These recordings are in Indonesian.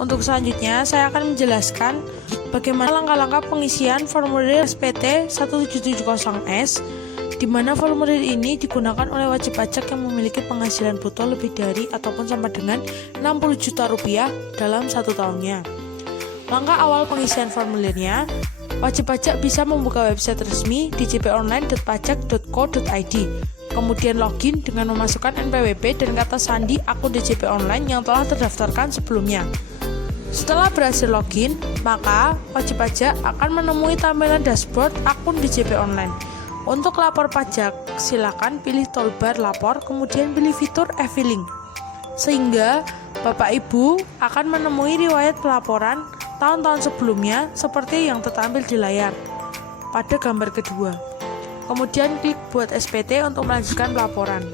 Untuk selanjutnya, saya akan menjelaskan bagaimana langkah-langkah pengisian formulir SPT 1770S, di mana formulir ini digunakan oleh wajib pajak yang memiliki penghasilan bruto lebih dari ataupun sama dengan 60 juta rupiah dalam 1 tahunnya. Langkah awal pengisian formulirnya, wajib pajak bisa membuka website resmi di djponline.pajak.co.id, kemudian login dengan memasukkan NPWP dan kata sandi akun DJP Online yang telah terdaftarkan sebelumnya. Setelah berhasil login, maka wajib pajak akan menemui tampilan dashboard akun DJP Online. Untuk lapor pajak, silakan pilih toolbar lapor, kemudian pilih fitur e-filing, sehingga Bapak Ibu akan menemui riwayat pelaporan tahun-tahun sebelumnya seperti yang tertampil di layar pada gambar kedua. Kemudian klik buat SPT untuk melanjutkan pelaporan.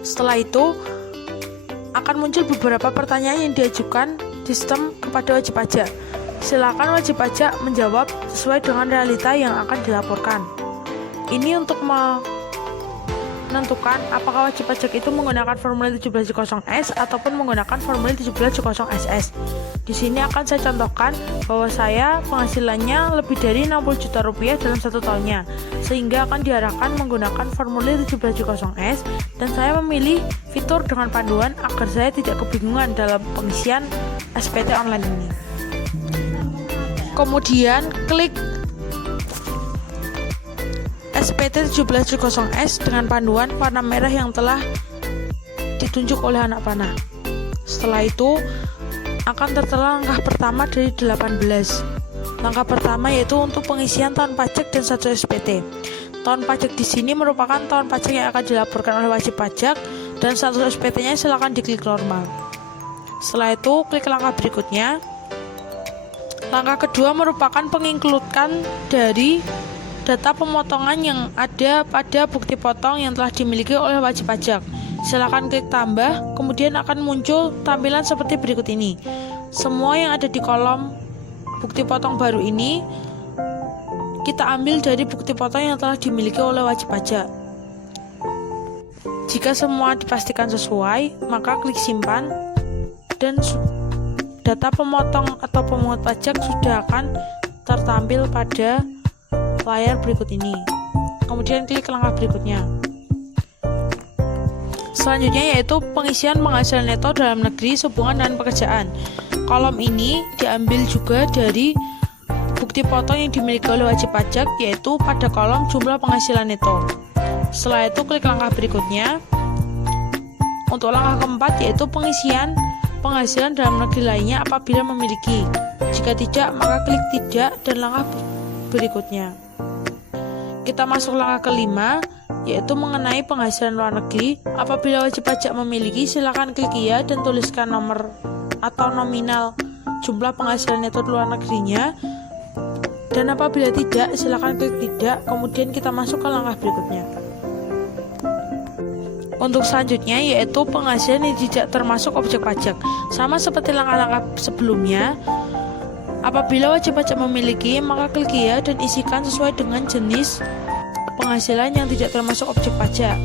Setelah itu akan muncul beberapa pertanyaan yang diajukan sistem kepada wajib pajak. Silakan wajib pajak menjawab sesuai dengan realita yang akan dilaporkan. Ini untuk menentukan apakah wajib pajak itu menggunakan formulir 1770S ataupun menggunakan formulir 1770SS. Di sini akan saya contohkan bahwa saya penghasilannya lebih dari 60 juta rupiah dalam 1 tahunnya, sehingga akan diarahkan menggunakan formulir 1770S, dan saya memilih fitur dengan panduan agar saya tidak kebingungan dalam pengisian SPT online ini. Kemudian klik SPT 1770S dengan panduan warna merah yang telah ditunjuk oleh anak panah. Setelah itu akan tertera langkah pertama dari 18. Langkah pertama yaitu untuk pengisian tahun pajak dan 1 SPT. Tahun pajak di sini merupakan tahun pajak yang akan dilaporkan oleh wajib pajak, dan 1 SPT-nya silakan diklik normal. Setelah itu klik langkah berikutnya. Langkah kedua merupakan penginkludan dari data pemotongan yang ada pada bukti potong yang telah dimiliki oleh wajib pajak. Silakan klik tambah, kemudian akan muncul tampilan seperti berikut ini. Semua yang ada di kolom bukti potong baru ini kita ambil dari bukti potong yang telah dimiliki oleh wajib pajak. Jika semua dipastikan sesuai, maka klik simpan, dan data pemotong atau pemungut pajak sudah akan tertampil pada layar berikut ini. Kemudian klik langkah berikutnya. Selanjutnya yaitu pengisian penghasilan neto dalam negeri sehubungan dengan pekerjaan. Kolom ini diambil juga dari bukti potong yang dimiliki oleh wajib pajak, yaitu pada kolom jumlah penghasilan neto. Setelah itu klik langkah berikutnya. Untuk langkah keempat yaitu pengisian penghasilan dalam negeri lainnya apabila memiliki. Jika tidak, maka klik tidak dan langkah berikutnya. Kita masuk langkah kelima, yaitu mengenai penghasilan luar negeri. Apabila wajib pajak memiliki, silakan klik iya dan tuliskan nomor atau nominal jumlah penghasilan neto luar negerinya. Dan apabila tidak, silakan klik tidak. Kemudian kita masuk ke langkah berikutnya. Untuk selanjutnya yaitu penghasilan yang tidak termasuk objek pajak. Sama seperti langkah-langkah sebelumnya, apabila wajib pajak memiliki, maka klik iya dan isikan sesuai dengan jenis penghasilan yang tidak termasuk objek pajak,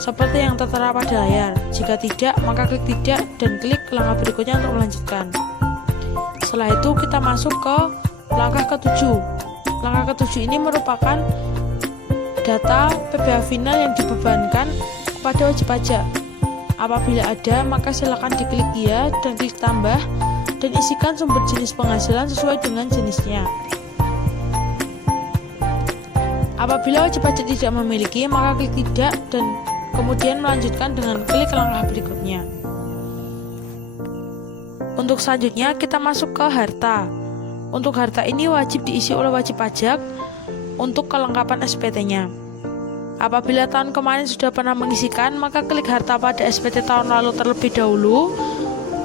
seperti yang tertera pada layar. Jika tidak, maka klik tidak dan klik langkah berikutnya untuk melanjutkan. Setelah itu kita masuk ke langkah ketujuh. Langkah ketujuh ini merupakan data PPh final yang dibebankan kepada wajib pajak. Apabila ada, maka silakan diklik iya dan klik tambah dan isikan sumber jenis penghasilan sesuai dengan jenisnya. Apabila wajib pajak tidak memiliki, maka klik tidak dan kemudian melanjutkan dengan klik langkah berikutnya. Untuk selanjutnya kita masuk ke harta. Untuk harta ini wajib diisi oleh wajib pajak untuk kelengkapan SPT-nya. Apabila tahun kemarin sudah pernah mengisikan, maka klik harta pada SPT tahun lalu terlebih dahulu.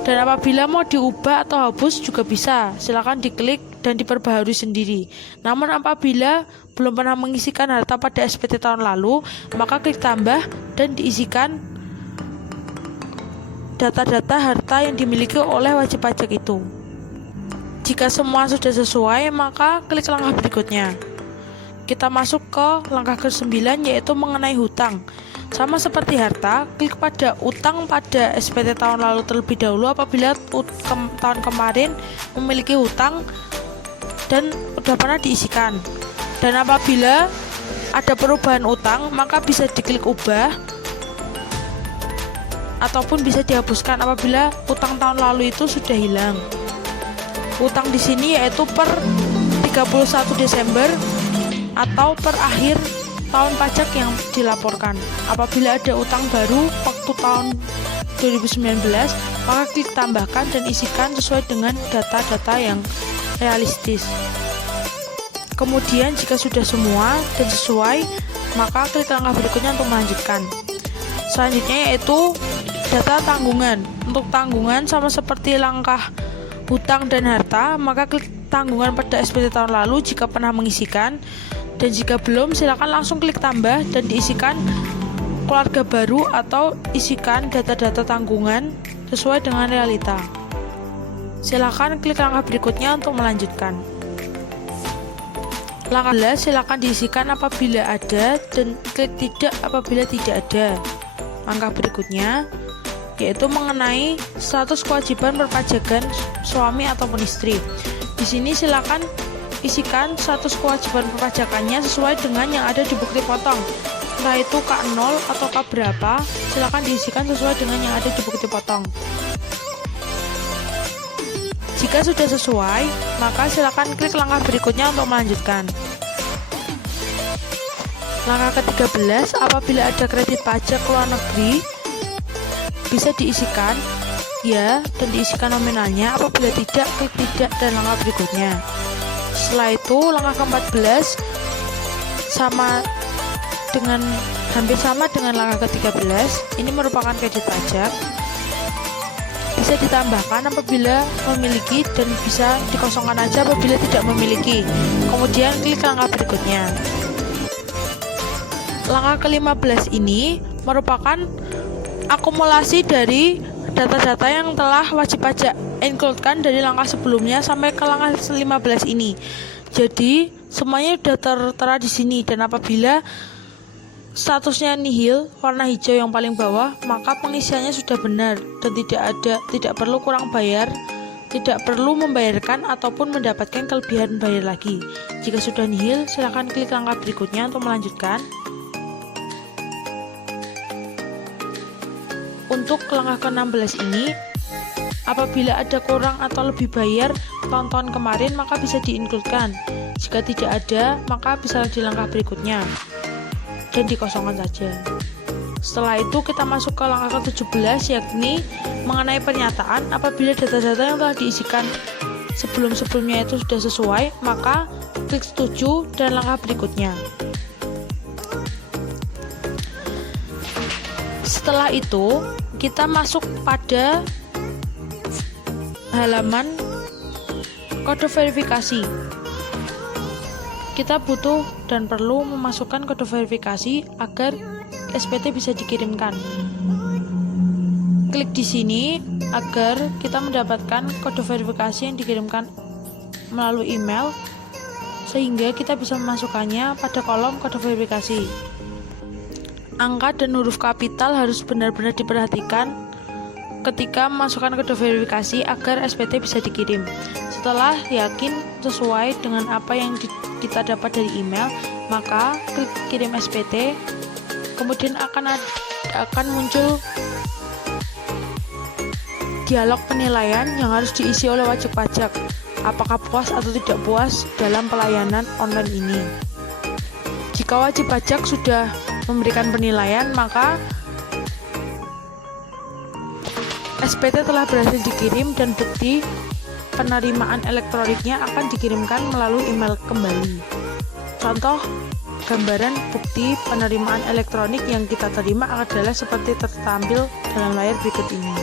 Dan apabila mau diubah atau hapus juga bisa, silakan diklik dan diperbaharui sendiri. Namun apabila belum pernah mengisikan harta pada SPT tahun lalu, maka klik tambah dan diisikan data-data harta yang dimiliki oleh wajib pajak itu. Jika semua sudah sesuai, maka klik langkah berikutnya. Kita masuk ke langkah ke-9 yaitu mengenai hutang. Sama seperti harta, klik pada utang pada SPT tahun lalu terlebih dahulu apabila tahun kemarin memiliki hutang dan sudah pernah diisikan. Dan apabila ada perubahan utang, maka bisa diklik ubah ataupun bisa dihapuskan apabila utang tahun lalu itu sudah hilang. Utang di sini yaitu per 31 Desember atau per akhir tahun pajak yang dilaporkan. Apabila ada utang baru waktu tahun 2019, maka klik tambahkan dan isikan sesuai dengan data-data yang realistis. Kemudian jika sudah semua dan sesuai, maka klik langkah berikutnya untuk melanjutkan. Selanjutnya yaitu data tanggungan. Untuk tanggungan sama seperti langkah hutang dan harta, maka klik tanggungan pada SPT tahun lalu jika pernah mengisikan, dan jika belum silakan langsung klik tambah dan diisikan keluarga baru atau isikan data-data tanggungan sesuai dengan realita. Silakan klik langkah berikutnya untuk melanjutkan. Langkah 11 silakan diisikan apabila ada dan klik tidak apabila tidak ada. Langkah berikutnya yaitu mengenai status kewajiban perpajakan suami ataupun istri. Di sini silakan isikan status kewajiban perpajakannya sesuai dengan yang ada di bukti potong. Entah itu K0 atau K berapa, silakan diisikan sesuai dengan yang ada di bukti potong. Jika sudah sesuai, maka silakan klik langkah berikutnya untuk melanjutkan. Langkah ke-13, apabila ada kredit pajak luar negeri, bisa diisikan ya dan diisikan nominalnya. Apabila tidak, klik tidak dan langkah berikutnya. Setelah itu langkah ke-14 hampir sama dengan langkah ke-13. Ini merupakan kredit pajak. Bisa ditambahkan apabila memiliki dan bisa dikosongkan aja apabila tidak memiliki. Kemudian klik langkah berikutnya. Langkah ke-15 ini merupakan akumulasi dari data-data yang telah wajib pajak include-kan dari langkah sebelumnya sampai ke langkah 15 ini. Jadi semuanya sudah tertera di sini, dan apabila statusnya nihil warna hijau yang paling bawah, maka pengisiannya sudah benar dan tidak perlu kurang bayar, tidak perlu membayarkan ataupun mendapatkan kelebihan bayar lagi. Jika sudah nihil, silakan klik langkah berikutnya untuk melanjutkan. Untuk langkah ke-16 ini, apabila ada kurang atau lebih bayar tahun-tahun kemarin, maka bisa diinclude-kan. Jika tidak ada, maka bisa di langkah berikutnya dan dikosongkan saja. Setelah itu kita masuk ke langkah ke-17, yakni mengenai pernyataan. Apabila data-data yang telah diisikan sebelum-sebelumnya itu sudah sesuai, maka klik setuju dan langkah berikutnya. Setelah itu kita masuk pada halaman kode verifikasi. Kita butuh dan perlu memasukkan kode verifikasi agar SPT bisa dikirimkan. Klik di sini agar kita mendapatkan kode verifikasi yang dikirimkan melalui email, sehingga kita bisa memasukkannya pada kolom kode verifikasi. Angka dan huruf kapital harus benar-benar diperhatikan ketika memasukkan kode verifikasi agar SPT bisa dikirim. Setelah yakin sesuai dengan apa yang kita dapat dari email, maka klik kirim SPT. Kemudian akan muncul dialog penilaian yang harus diisi oleh wajib pajak. Apakah puas atau tidak puas dalam pelayanan online ini? Jika wajib pajak sudah memberikan penilaian, maka SPT telah berhasil dikirim dan bukti penerimaan elektroniknya akan dikirimkan melalui email kembali. Contoh gambaran bukti penerimaan elektronik yang kita terima adalah seperti tertampil dalam layar berikut ini.